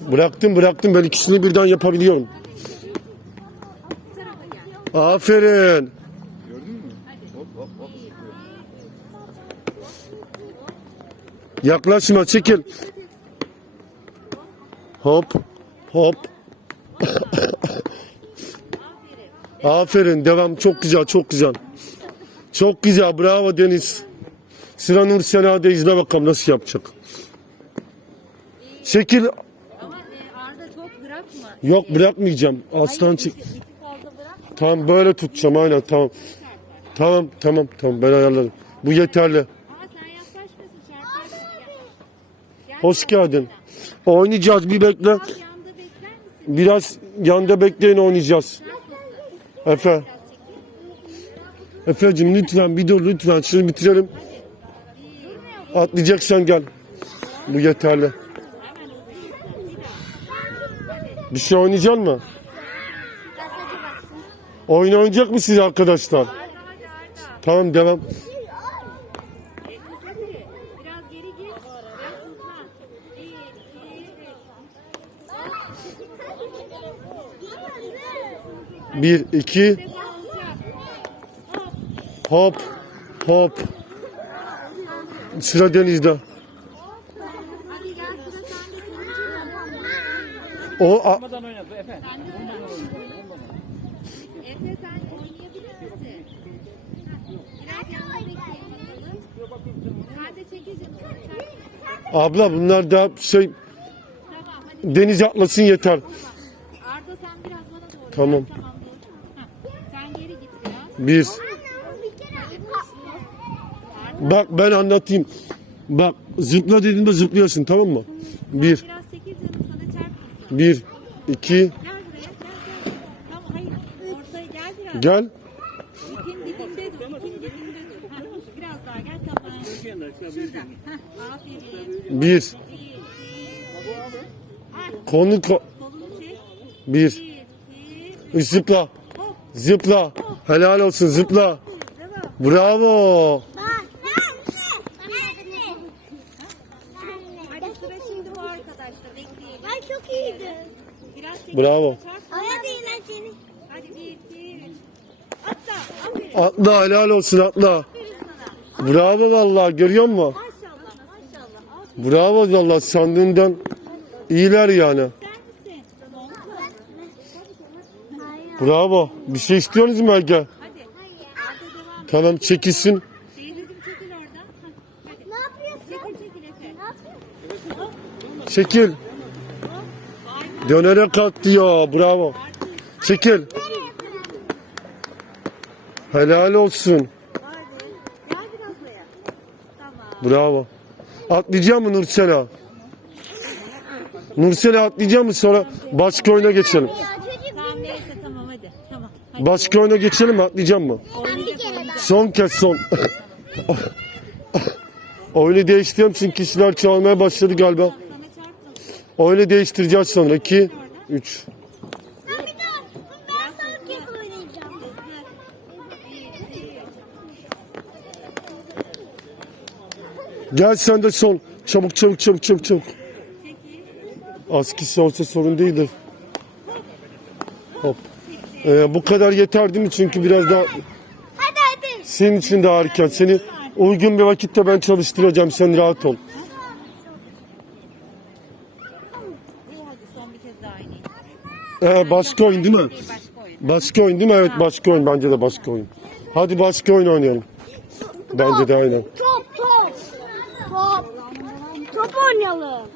Bıraktım bıraktım ben ikisini birden yapabiliyorum. Aferin. Yaklaşma çekil. Hop hop. Aferin devam çok güzel çok güzel. Çok güzel bravo Deniz. Sıra Nur Sena'da izle bakalım nasıl yapacak. Çekil. Ama e, Arda çok bırakma. Yok bırakmayacağım. Aslan bırak. Tamam böyle tutacağım aynen tamam. Tamam tamam tamam ben ayarlarım. Bu yeterli. Hoş geldin. Oynayacağız bir bekle. Biraz yanda bekler misin? Biraz yanda bekleyin oynayacağız. Efe. Efe'cim lütfen bir dur lütfen şunu bitirelim. Atlayacaksan gel. Bu yeterli. Bir şey oynayacak mı? Oyun oynayacak mısınız arkadaşlar? Tamam devam. Bir, iki, hop, hop. Sıra denizde. Hadi gel sıra sende. O a- Olmadan oynadı. Efe sen oynayabilir misin? Biraz abla bunlar da şey Tamam hadi. denize atlasın yeter. Arda sen biraz bana doğru. Tamam. Tamam dur. Heh, Sen geri git biraz. Bir. Bak ben anlatayım. Bak zıpla dediğimde zıplıyorsun tamam mı? Bir, Biraz çekil canım. Bir, iki, Gel. İpin dibinde dur. İpin dibinde dur. Heh, biraz daha gel tamam. Şurada. Heh, aferin. Bir. Konu ko- bir. İki, Zıpla. Zıpla. Helal olsun zıpla. Bravo. Hadi sıra şimdi bu arkadaşlar. Bekleyelim. Ay çok iyiydi. Bravo. Hadi eğlenceli. Hadi bir, iki, üç. Atla. Aferin. Atla helal olsun atla. Bravo vallahi görüyor musun? Maşallah. Maşallah. Aferin. Bravo vallahi sandığından iyiler yani. Sen misin? Tamam. Bravo. Bir şey istiyorsunuz mu Ege? Hadi. Arda devam. Tamam çekilsin. Teyzeciğim çekil oradan. Hah, Hadi. Ne yapıyorsun? Çekil çekil Efe. Ne yapıyorsun? Çekil. Dönerek at diyor. Bravo. Çekil. Helal olsun. Bravo. Atlayacak mı Nursela? Nursela atlayacak mı sonra başka oyuna geçelim. Ya. Başka oyuna geçelim mi atlayacak mı? Son kez son. Oyunu değiştireyim çünkü kişiler çalmaya başladı galiba. Oyunu değiştireceğiz sonra. 2, 3. Ben bir daha. Ben son kez oynayacağım. Gel sen de son. Çabuk çabuk çabuk çabuk çabuk. Askisi olsa sorun değildir. Hop. Ee, bu kadar yeter değil mi? Çünkü biraz daha Hadi hadi. senin için daha erken. Seni uygun bir vakitte ben çalıştıracağım. Sen rahat ol. Hadi son bir kez daha oynayın. Ee, başka oyun değil mi? Başka oyun. Başka oyun değil mi? Evet başka oyun. Bence de başka oyun. Hadi başka oyun oynayalım. Bence de aynen. Top top. Top. Top oynayalım.